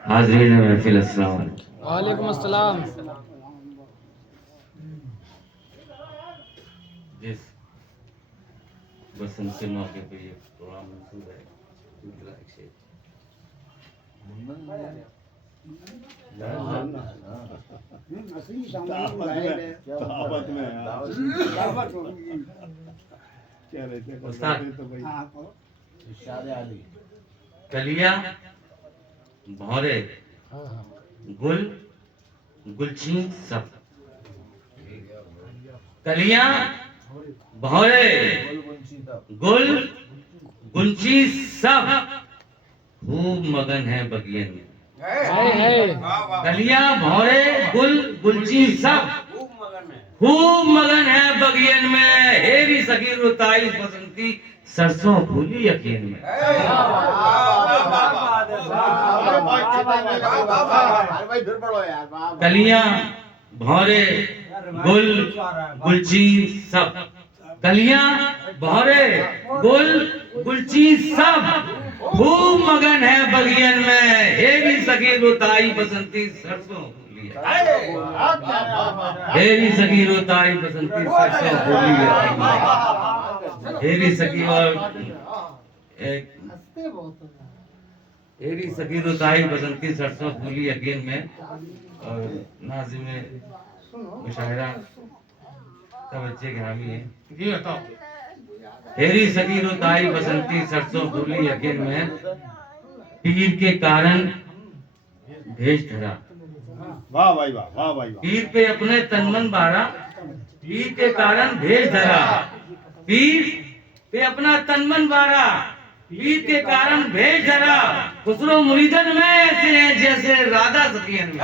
हाज़रीन महफिल, अस्सलाम वालेकुम। वालेकुम अस्सलाम। जिस बसंत के मौके पे ये प्रोग्राम मंसूब है, कलिया भौरे गुल गुलची सब, कलियां भौरे गुल गुलची सब, खूब मगन है बगियन में। कलियां भौरे गुल गुलची सब, खूब मगन है बगियन में। हेरी सगी रुताई बसंती, सरसों फूली यकीन में। कलियां भौरे गुल गुलची सब, कलियां भौरे गुल गुलची सब, खूब मगन है बगियन में। हेरी सगी रुताई बसंती, सरसों फूली यकीन में। हेरी सगी रुताई बसंती, सरसों फूली यकीन में। हेरी सगी और हेरी सगी रुताई बसंती, सरसों फूली यकीन में। और नाज़िम मुशायरा तवज्जे ग्रामी है। जी बताओ। हेरी सगी रुताई बसंती, सरसों फूली यकीन में। पीर के कारण भेष धरा, वाह भाई वाह, वाह भाई वाह। पीर पे अपने तनमन बारा, पीर के कारण भेष धरा। पीर पे अपना तनमन बारा, पीर के कारण भेष धरा। खुसरो मुरीदन में ऐसे हैं जैसे राधा सखियन में।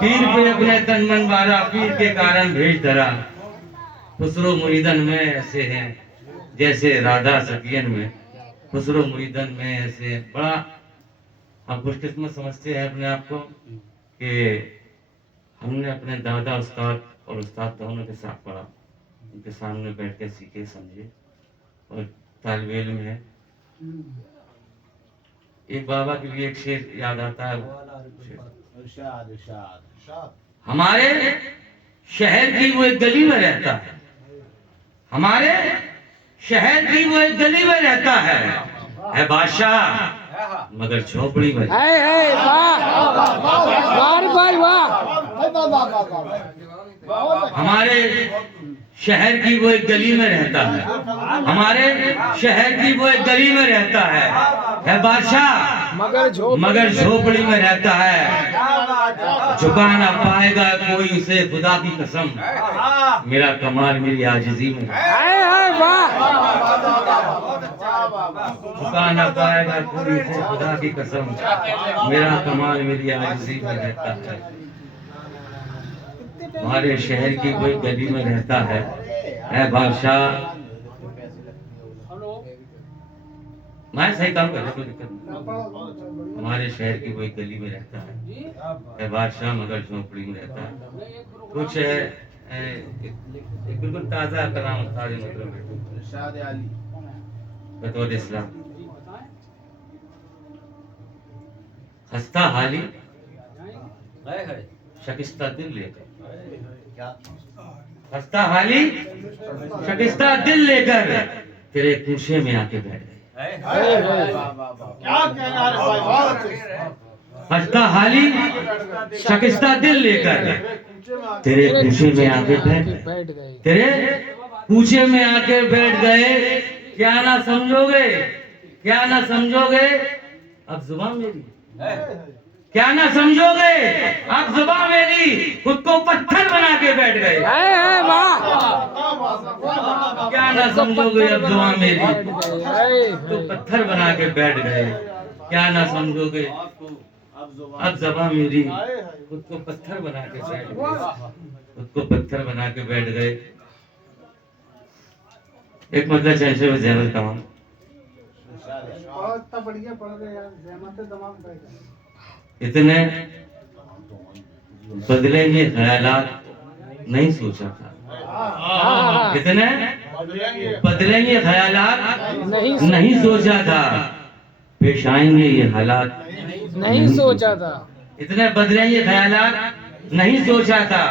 पीर पे अपने तनमन बारा, पीर के कारण भेष धरा। खुसरो मुरीदन में ऐसे हैं जैसे राधा सखियन में। खुसरो मुरीदन में ऐसे बड़ा हम खुशकिस्मत समझते हैं अपने आप को कि हमने अपने दादा उस्ताद और उस्ताद दोनों के साथ पढ़ा, उनके सामने बैठ के सीखे समझे और तालिब इल्म है। एक बाबा के लिए एक शेर याद आता है। हमारे शहर की वो एक गली में रहता है, हमारे शहर की वो एक गली में रहता है बादशाह मगर झोपड़ी में। हमारे शहर की वो एक गली में रहता है, हमारे शहर की वो एक गली में रहता है बादशाह मगर झोपड़ी में रहता है। झुका ना पाएगा कोई उसे खुदा की कसम, मेरा कमाल मेरी आजिज़ी में। झुका ना पाएगा कोई उसे खुदा की कसम, मेरा कमाल मेरी आजिज़ी में रहता है। हमारे शहर की कोई गली में रहता है बादशाह। मैं सही काम कर रहा, कोई दिक्कत नहीं। हमारे शहर की कोई गली में रहता है बादशाह मगर झोपड़ी में रहता है। कुछ एक बिल्कुल ताज़ा कलाम ताज़े मतलब बतौर इस्लाम। खस्ता हाली शकिस्ता दिल लेकर, खस्ता हाली शकिस्ता दिल लेकर तेरे पूछे में आके बैठ गए। खस्ता हाली शकिस्ता दिल लेकर तेरे पूछे में आके बैठ गए, तेरे पूछे में आके बैठ गए। क्या ना समझोगे, क्या ना समझोगे अब जुबान मेरी, क्या ना समझोगे अब जुबान मेरी, खुद को पत्थर बना के बैठ गए। क्या ना समझोगे अब जुबान मेरी, तो पत्थर बना के बैठ गए। क्या ना समझोगे अब जुबान मेरी, खुद को पत्थर बना के बैठ गए, खुद को पत्थर बना के बैठ गए। एक मतलब चंशे में जहमत तमाम इतने बदलेंगे ख्यालात नहीं सोचा था, इतने बदलेंगे ख्यालात नहीं नहीं सोचा था, पेश आएंगे ये हालात नहीं सोचा था। इतने बदलेंगे ख्यालात नहीं सोचा था,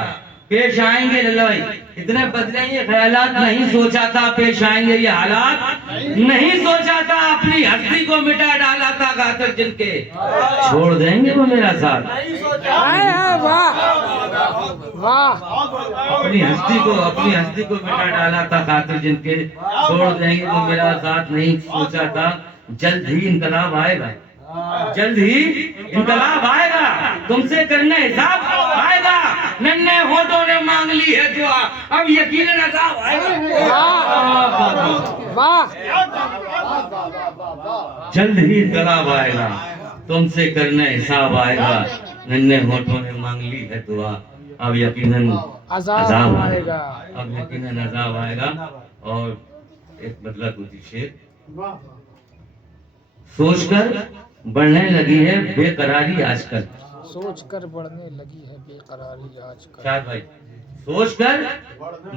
पेश आएंगे लल्ला भाई, इतने बदलेंगे ख्यालात नहीं सोचा था, पेश आएंगे ये हालात नहीं सोचा था, अपनी हस्ती को मिटा डाला था गातर जिनके, छोड़ देंगे वो मेरा साथ। हाय हाय वाह वाह। अपनी हस्ती को मिटा डाला था खातिर जिनके, छोड़ देंगे वो मेरा साथ नहीं सोचा था। जल्द ही इनकलाब आएगा, जल्द ही इनकलाब आएगा, तुमसे करने हिसाब आएगा, नन्हे होठों ने मांग ली है दुआ, अब यकीनन अज़ाब आएगा। वाह जल्द ही इनकलाब आएगा, तुमसे करने हिसाब आएगा, नन्हे होठों ने मांग ली है दुआ, अब यकीनन अज़ाब आएगा। अब यकीनन अज़ाब आएगा। और एक बदला होती शेर, सोचकर बढ़ने लगी है बेकरारी आजकल। सोच कर बढ़ने लगी है बेकरारी आजकल। शायद भाई, सोचकर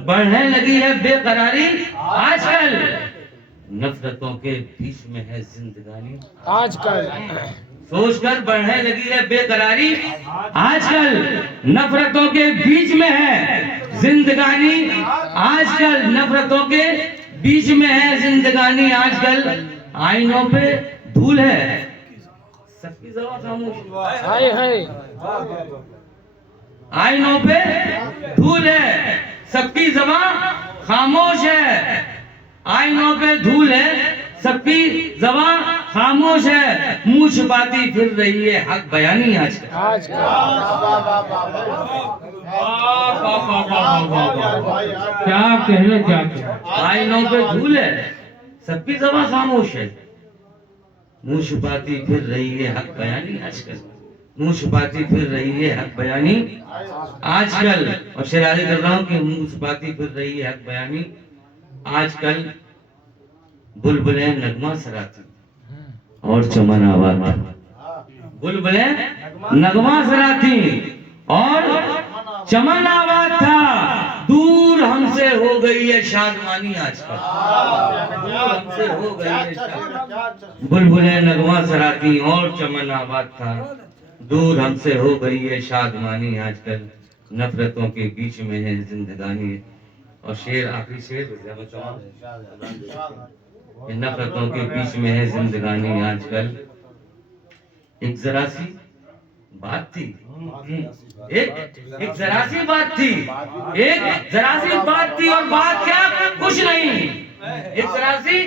बढ़ने लगी है बेकरारी आजकल, नफरतों के बीच में है जिंदगानी आजकल। सोचकर बढ़ने लगी है बेकरारी आजकल, नफरतों के बीच में है जिंदगानी आजकल, नफरतों के बीच में है जिंदगानी आजकल, आईनों पे धूल है सबकी ज़बां खामोश, हाय हाय आईनों पे धूल है सबकी ज़बां खामोश है, आईनों पे धूल है सबकी ज़बां खामोश है, मुंह छुपाती फिर रही है हक बयानी आजकल। क्या कहने क्या आईनों पे धूल है सबकी ज़बां खामोश है, मुंह छुपाती फिर रही है हक बयानी आजकल, मुंह छुपाती फिर रही है हक बयानी आजकल। और शेरारी कर रहा हूँ कि मुंह छुपाती फिर रही है हक बयानी आजकल, बुलबुलें नगमा सराती और चमन आबाद था, बुलबुलें नगमा सराती और चमन आबाद था, दूर हमसे हो गई है शादमानी आजकल, दूर हमसे हो गई है शादमानी। बुलबुलें नगमा सराती और चमन आबाद था, दूर हमसे हो गई है शादमानी आजकल, नफरतों के बीच में है जिंदगानी। और शेर आखिरी शेर नफरतों के बीच में है जिंदगानी आजकल। एक जरा सी बात थी, एक जरा सी बात थी, एक जरा सी बात थी और बात क्या कुछ नहीं, एक जरा सी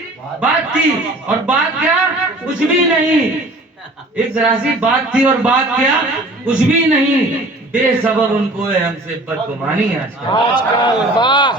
बात थी और बात क्या कुछ भी नहीं, एक जरा सी बात थी और बात क्या कुछ भी नहीं, बेसबब उनको है हमसे बदगुमानी आजकल। वाह।